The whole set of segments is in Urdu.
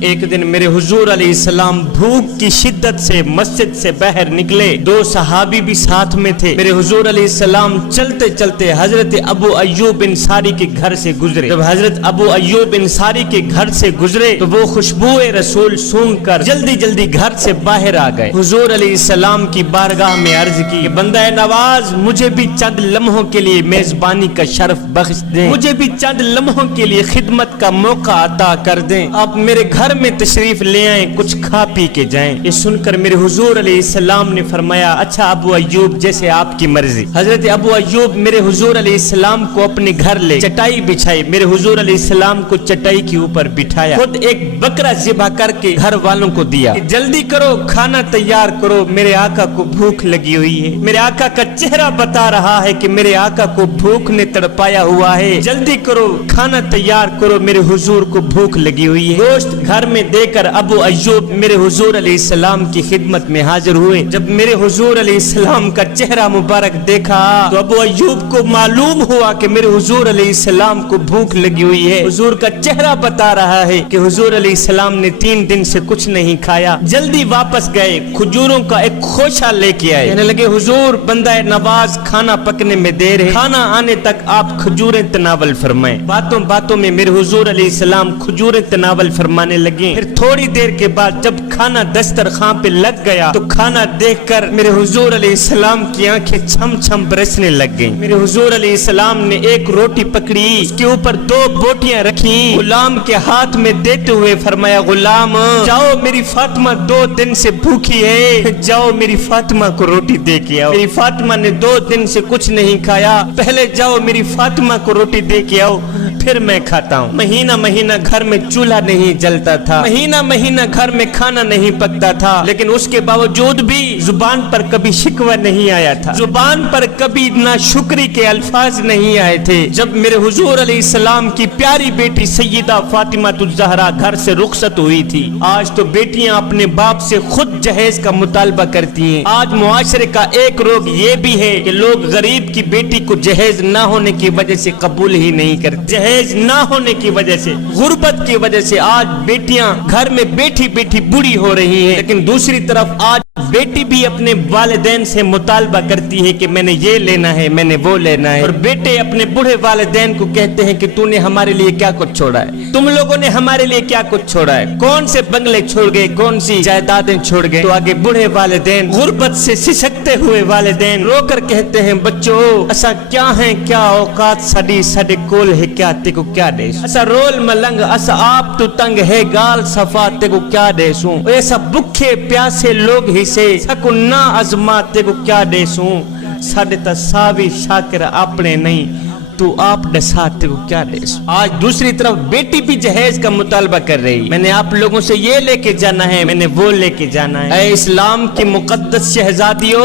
ایک دن میرے حضور علیہ السلام بھوک کی شدت سے مسجد سے باہر نکلے، دو صحابی بھی ساتھ میں تھے۔ میرے حضور علیہ السلام چلتے چلتے حضرت ابو ایوب انصاری کے گھر سے گزرے۔ جب حضرت ابو ایوب انصاری کے گھر سے گزرے تو وہ خوشبو رسول سونگ کر جلدی جلدی گھر سے باہر آ گئے۔ حضور علیہ السلام کی بارگاہ میں عرض کی، بندہ نواز مجھے بھی چند لمحوں کے لیے میزبانی کا شرف بخش دیں، مجھے بھی چند لمحوں کے لیے خدمت کا موقع عطا کر دیں، آپ میرے گھر میں تشریف لے آئیں، کچھ کھا پی کے جائیں۔ یہ سن کر میرے حضور علیہ السلام نے فرمایا، اچھا ابو ایوب جیسے آپ کی مرضی۔ حضرت ابو ایوب میرے حضور علیہ السلام کو اپنے گھر لے چٹائی بچھائی، میرے حضور علیہ السلام کو چٹائی کے اوپر بٹھایا، خود ایک بکرا ذبح کر کے گھر والوں کو دیا کہ جلدی کرو کھانا تیار کرو، میرے آقا کو بھوک لگی ہوئی ہے۔ میرے آقا کا چہرہ بتا رہا ہے کہ میرے آقا کو بھوک نے تڑپایا ہوا ہے، جلدی کرو کھانا تیار کرو، میرے حضور کو بھوک لگی ہوئی ہے۔ گوشت گھر میں دے کر ابو ایوب میرے حضور علیہ السلام کی خدمت میں حاضر ہوئے۔ جب میرے حضور علیہ السلام کا چہرہ مبارک دیکھا تو ابو ایوب کو معلوم ہوا کہ میرے حضور علیہ السلام کو بھوک لگی ہوئی ہے۔ حضور کا چہرہ بتا رہا ہے کہ حضور علیہ السلام نے 3 دن سے کچھ نہیں کھایا۔ جلدی واپس گئے، کھجوروں کا ایک خوشہ لے کے آئے، کہنے لگے حضور بندہ نواز کھانا پکنے میں دیر ہے، کھانا آنے تک آپ کھجوریں تناول فرمائیں۔ باتوں باتوں میں میرے حضور علیہ السلام کھجوریں تناول فرمانے لگے۔ پھر تھوڑی دیر کے بعد جب کھانا دسترخوان پہ لگ گیا تو کھانا دیکھ کر میرے حضور علیہ السلام کی آنکھیں چھم چھم برسنے لگ گئیں۔ میرے حضور علیہ السلام نے ایک روٹی پکڑی، اس کے اوپر 2 بوٹیاں رکھی، غلام کے ہاتھ میں دیتے ہوئے فرمایا، غلام جاؤ میری فاطمہ 2 دن سے بھوکی ہے، جاؤ میری فاطمہ کو روٹی دے کے آؤ۔ میری فاطمہ نے 2 دن سے کچھ نہیں کھایا، پہلے جاؤ میری فاطمہ کو روٹی دے کے آؤ، پھر میں کھاتا ہوں۔ مہینہ مہینہ گھر میں چولہا نہیں جلتا تھا، مہینہ مہینہ گھر میں کھانا نہیں پکتا تھا، لیکن اس کے باوجود بھی زبان پر کبھی شکوہ نہیں آیا تھا، زبان پر کبھی ناشکری کے الفاظ نہیں آئے تھے۔ جب میرے حضور علیہ السلام کی پیاری بیٹی سیدہ فاطمہ الزہرا گھر سے رخصت ہوئی تھی، آج تو بیٹیاں اپنے باپ سے خود جہیز کا مطالبہ کرتی ہیں۔ آج معاشرے کا ایک روگ یہ بھی ہے کہ لوگ غریب کی بیٹی کو جہیز نہ ہونے کی وجہ سے قبول ہی نہیں کرتے، جہیز نہ ہونے کی وجہ سے، غربت کی وجہ سے آج بیٹیاں گھر میں بیٹھی بیٹھی بوڑھی ہو رہی ہیں، لیکن دوسری طرف آج بیٹی بھی اپنے والدین سے مطالبہ کرتی ہے کہ میں نے یہ لینا ہے، میں نے وہ لینا ہے، اور بیٹے اپنے بوڑھے والدین کو کہتے ہیں کہ تو نے ہمارے لیے کیا کچھ چھوڑا ہے، تم لوگوں نے ہمارے لیے کیا کچھ چھوڑا ہے، کون سے بنگلے چھوڑ گئے، کون سی جائیدادیں چھوڑ گئے۔ تو آگے بوڑھے والدین، غربت سے سسکتے ہوئے والدین رو کر کہتے ہیں، بچوں اسا کیا ہیں، کیا اوقات سڈی سڈے کول ہے، کیا تے کو کیا دے اسا رول ملنگ، اسا آپ تو تنگ ہے گال صفا تے کو کیا دے سوں، ایسا بکھے پیاسے لوگ ہی سے سکو نہ ازمات تے کو کیا دے سوں، ساڑے تا ساوی شاکر اپنے نہیں، تو آپ ڈساتے کو کیا دے سوں۔ آج دوسری طرف بیٹی بھی جہیز کا مطالبہ کر رہی، میں نے آپ لوگوں سے یہ لے کے جانا ہے، میں نے وہ لے کے جانا ہے۔ اے اسلام کی مقدس شہزادیوں،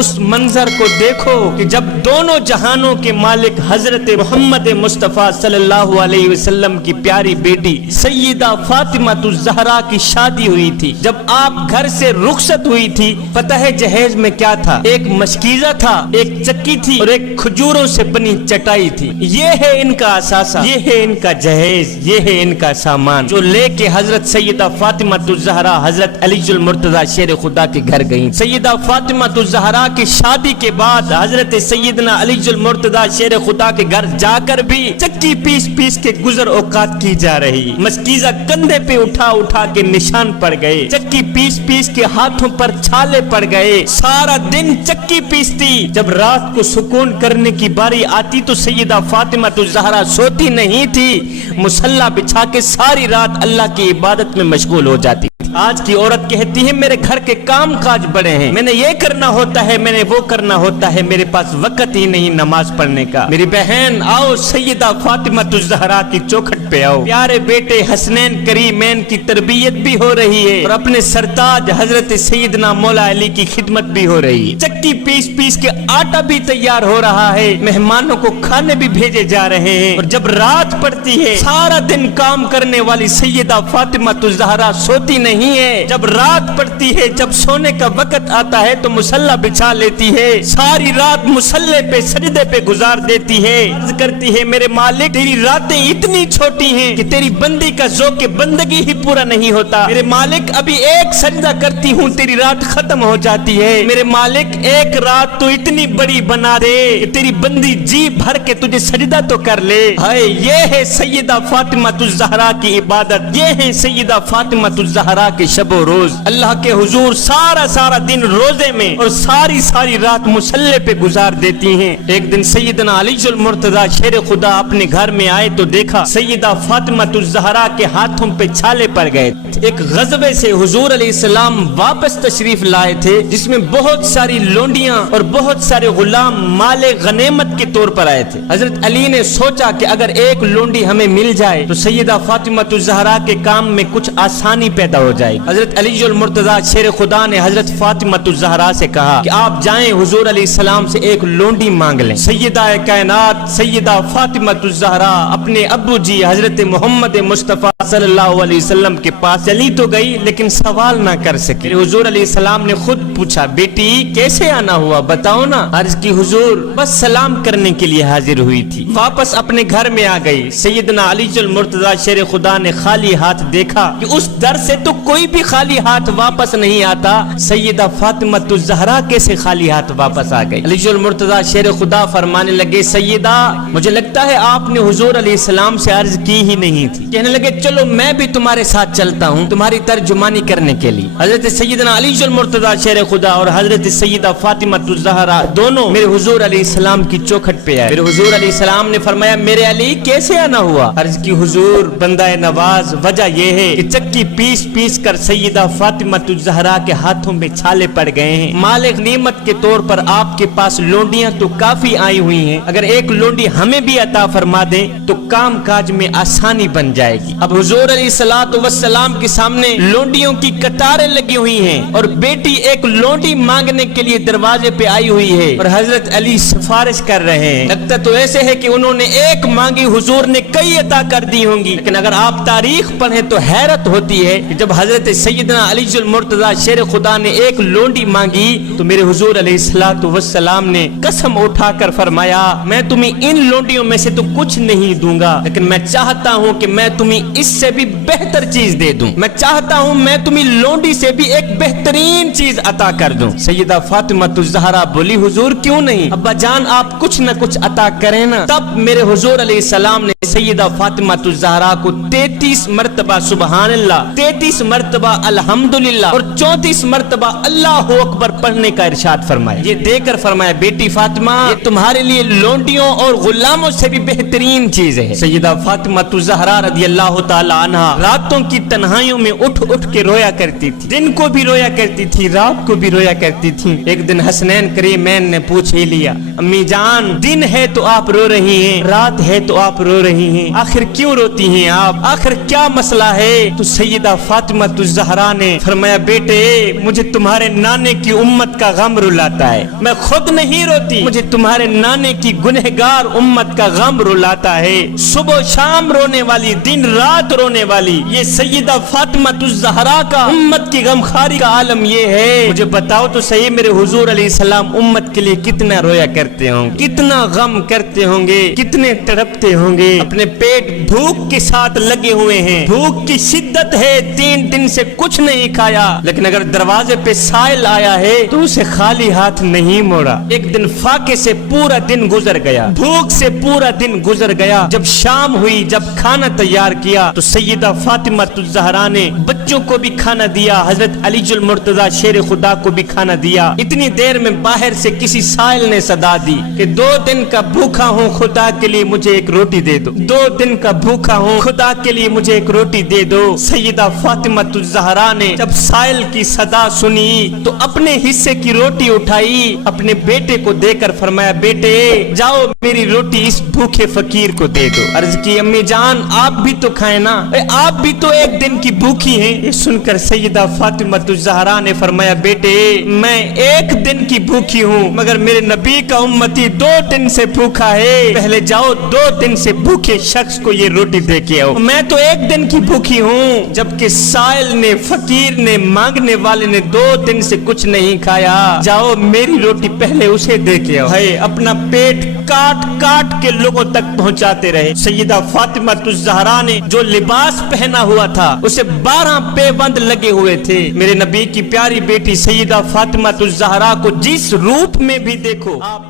اس منظر کو دیکھو کہ جب دونوں جہانوں کے مالک حضرت محمد مصطفیٰ صلی اللہ علیہ وسلم کی پیاری بیٹی سیدہ فاطمہ الزہرا کی شادی ہوئی تھی، جب آپ گھر سے رخصت ہوئی تھی، پتہ ہے جہیز میں کیا تھا؟ ایک مشکیزہ تھا، ایک چکی تھی اور ایک کھجوروں سے بنی چٹائی تھی۔ یہ ہے ان کا اثاثہ، یہ ہے ان کا جہیز، یہ ہے ان کا سامان، جو لے کے حضرت سیدہ فاطمہ الزہرا حضرت علی المرتضی شیر خدا کے گھر گئیں۔ سیدہ فاطمہ الزہرا کی شادی کے بعد حضرت سیدنا علی المرتضی شیر خدا کے گھر جا کر بھی چکی پیس پیس کے گزر اوقات کی جا رہی، مشکیزہ کندھے پہ اٹھا اٹھا کے نشان پڑ گئے، چکی پیس پیس کے ہاتھوں پر چھالے پڑ گئے، سارا دن چکی پیستی، جب رات کو سکون کرنے کی باری آتی تو سیدہ فاطمہ الزہرا سوتی نہیں تھی، مصلی بچھا کے ساری رات اللہ کی عبادت میں مشغول ہو جاتی۔ آج کی عورت کہتی ہے میرے گھر کے کام کاج بڑے ہیں، میں نے یہ کرنا ہوتا ہے، میں نے وہ کرنا ہوتا ہے، میرے پاس وقت ہی نہیں نماز پڑھنے کا۔ میری بہن آؤ سیدہ فاطمہ الزہرا کی چوکھٹ پہ آؤ، پیارے بیٹے حسنین کریمین کی تربیت بھی ہو رہی ہے اور اپنے سرتاج حضرت سیدنا مولا علی کی خدمت بھی ہو رہی ہے، چکی پیس پیس کے آٹا بھی تیار ہو رہا ہے، مہمانوں کو کھانے بھی بھیجے جا رہے ہیں، اور جب رات پڑتی ہے سارا دن کام کرنے والی سیدہ فاطمہ الزہرا سوتی نہیں نہیں ہے، جب رات پڑتی ہے، جب سونے کا وقت آتا ہے تو مصلی بچھا لیتی ہے، ساری رات مصلی پہ سجدے پہ گزار دیتی ہے، عرض کرتی ہے میرے مالک تیری راتیں اتنی چھوٹی ہیں کہ تیری بندی کا ذوق بندگی ہی پورا نہیں ہوتا، میرے مالک ابھی ایک سجدہ کرتی ہوں تیری رات ختم ہو جاتی ہے، میرے مالک ایک رات تو اتنی بڑی بنا دے کہ تیری بندی جی بھر کے تجھے سجدہ تو کر لے۔ ہائے یہ ہے سیدہ فاطمہ الزہرا کی عبادت، یہ ہے سیدہ فاطمہ الزہرا کے شب و روز، اللہ کے حضور سارا دن روزے میں اور ساری رات مصلی پہ گزار دیتی ہیں۔ ایک دن سیدنا علی المرتضی شیر خدا اپنے گھر میں آئے تو دیکھا سیدہ فاطمہ الزہرا کے ہاتھوں پہ چھالے پڑ گئے، ایک غزوے سے حضور علیہ السلام واپس تشریف لائے تھے جس میں بہت ساری لونڈیاں اور بہت سارے غلام مال غنیمت کے طور پر آئے تھے۔ حضرت علی نے سوچا کہ اگر ایک لونڈی ہمیں مل جائے تو سیدہ فاطمہ الزہرا کے کام میں کچھ آسانی پیدا ہو جائے۔ حضرت علی المرتضی شیر خدا نے حضرت فاطمہ الزہرا سے کہا کہ آپ جائیں حضور علیہ السلام سے ایک لونڈی مانگ لیں۔ سیدہ کائنات سیدہ فاطمہ الزہرا اپنے ابو جی حضرت محمد مصطفیٰ صلی اللہ علیہ وسلم کے پاس چلی تو گئی لیکن سوال نہ کر سکی۔ حضور علیہ السلام نے خود پوچھا بیٹی کیسے آنا ہوا بتاؤ نا، عرض کی حضور بس سلام کرنے کے لیے حاضر ہوئی تھی، واپس اپنے گھر میں آ گئی۔ سیدنا علی المرتضی شیر خدا نے خالی ہاتھ دیکھا کہ اس در سے تو کوئی بھی خالی ہاتھ واپس نہیں آتا، سیدہ فاطمہ الزہرا کیسے خالی ہاتھ واپس آ گئی۔ علی المرتضی شیر خدا فرمانے لگے سیدہ مجھے لگتا ہے آپ نے حضور علیہ السلام سے عرض کی ہی نہیں تھی، کہنے لگے چلو میں بھی تمہارے ساتھ چلتا ہوں تمہاری ترجمانی کرنے کے لیے۔ حضرت سیدنا علی المرتضی شیر خدا اور حضرت سیدہ فاطمہ الزہرا دونوں میرے حضور علیہ السلام کی چوکھٹ پہ آئے۔ میرے حضور علیہ السلام نے فرمایا میرے علی کیسے آنا ہوا، عرض کی حضور بندہ نواز وجہ یہ ہے کہ چکی پیس کر سیدہ فاطمہ الزہرا کے ہاتھوں میں چھالے پڑ گئے ہیں، مال غنیمت کے طور پر آپ کے پاس لونڈیاں تو کافی آئی ہوئی ہیں، اگر ایک لونڈی ہمیں بھی عطا فرما دیں تو کام کاج میں آسانی بن جائے گی۔ اب حضور علیہ السلام کے سامنے لونڈیوں کی قطاریں لگی ہوئی ہیں اور بیٹی ایک لونڈی مانگنے کے لیے دروازے پہ آئی ہوئی ہے اور حضرت علی سفارش کر رہے ہیں، لگتا تو ایسے ہے کہ انہوں نے ایک مانگی حضور نے کئی عطا کر دی ہوں گی، لیکن اگر آپ تاریخ پڑھیں تو حیرت ہوتی ہے کہ جب حضرت سیدنا علی المرتضی شیر خدا نے ایک لونڈی مانگی تو میرے حضور علیہ السلام نے قسم اٹھا کر فرمایا میں تمہیں ان لونڈیوں میں سے تو کچھ نہیں دوں گا، لیکن میں چاہتا ہوں کہ میں تمہیں اس سے بھی بہتر چیز دے دوں، میں چاہتا ہوں میں تمہیں لونڈی سے بھی ایک بہترین چیز عطا کر دوں۔ سیدہ فاطمہ الزہرا بولی حضور کیوں نہیں، ابا جان آپ کچھ نہ کچھ عطا کریں نا۔ تب میرے حضور علیہ السلام نے سیدہ فاطمہ الزہرا کو 33 مرتبہ سبحان اللہ، 33 مرتبہ الحمدللہ اور 34 مرتبہ اللہ اکبر پڑھنے کا ارشاد فرمایا۔ یہ دے کر فرمایا بیٹی فاطمہ یہ تمہارے لیے لونڈیوں اور غلاموں سے بھی بہترین چیز ہے۔ سیدہ فاطمہ الزہرا رضی اللہ تعالی عنہا راتوں کی تنہائیوں میں اٹھ کے رویا کرتی تھی، دن کو بھی رویا کرتی تھی رات کو بھی رویا کرتی تھی۔ ایک دن حسنین کریمین نے پوچھ ہی لیا امی جان دن ہے تو آپ رو رہی ہیں، رات ہے تو آپ رو رہی ہیں، آخر کیوں روتی ہیں آپ، آخر کیا مسئلہ ہے؟ تو سیدہ فاطمہ الزہرا نے فرمایا بیٹے مجھے تمہارے نانے کی امت کا غم رلاتا ہے، میں خود نہیں روتی، مجھے تمہارے نانے کی گنہگار امت کا غم رلاتا ہے، صبح شام رونے والی دن رات رونے والی یہ سیدہ فاطمہ الزہرا کا امت کی غمخاری کا عالم یہ ہے۔ مجھے بتاؤ تو صحیح میرے حضور علیہ السلام امت کے لیے کتنا رویا کرتے ہوں گے، کتنا غم کرتے ہوں گے، کتنے تڑپتے ہوں گے، اپنے پیٹ بھوک کے ساتھ لگے ہوئے ہیں، بھوک کی شدت ہے، 3 دن سے کچھ نہیں کھایا، لیکن اگر دروازے پہ سائل آیا ہے تو اسے خالی ہاتھ نہیں موڑا۔ ایک دن فاقے سے پورا دن گزر گیا، بھوک سے پورا دن گزر گیا، جب شام ہوئی جب کھانا تیار کیا تو سیدہ فاطمہ الزہرا نے بچوں کو بھی کھانا دیا، حضرت علی المرتضی شیر خدا کو بھی کھانا دیا۔ اتنی دیر میں باہر سے کسی سائل نے صدا دی کہ 2 دن کا بھوکا ہوں خدا کے لیے مجھے ایک روٹی دے دو، 2 دن کا بھوکا ہوں خدا کے لیے مجھے ایک روٹی دے دو۔ سیدہ فاطمہ الزہرا نے جب سائل کی صدا سنی تو اپنے حصے کی روٹی اٹھائی، اپنے بیٹے کو دے کر فرمایا بیٹے جاؤ میری روٹی اس بھوکے فقیر کو دے دو۔ عرض کی امی جان آپ بھی تو کھائیں نا، آپ بھی تو 1 دن کی بھوکی ہیں، یہ سن کر سیدہ فاطمہ الزہرا نے فرمایا بیٹے میں ایک دن کی بھوکی ہوں مگر میرے نبی کا امتی 2 دن سے بھوکا ہے، پہلے جاؤ 2 دن سے بھوکے شخص کو یہ روٹی دے کے آؤ، میں تو 1 دن کی بھوکی ہوں۔ جبکہ سائل نے، فقیر نے، مانگنے والے نے 2 دن سے کچھ نہیں کھایا، جاؤ میری روٹی پہلے اسے دے کے آؤ۔ ہے اپنا پیٹ کاٹ کاٹ کے لوگوں تک پہنچاتے رہے۔ سیدہ فاطمہ الزہرا نے جو لباس پہنا ہوا تھا اسے 12 پیبند لگے ہوئے تھے۔ میرے نبی کی پیاری بیٹی سیدہ فاطمہ الزہرا کو جس روپ میں بھی دیکھو آپ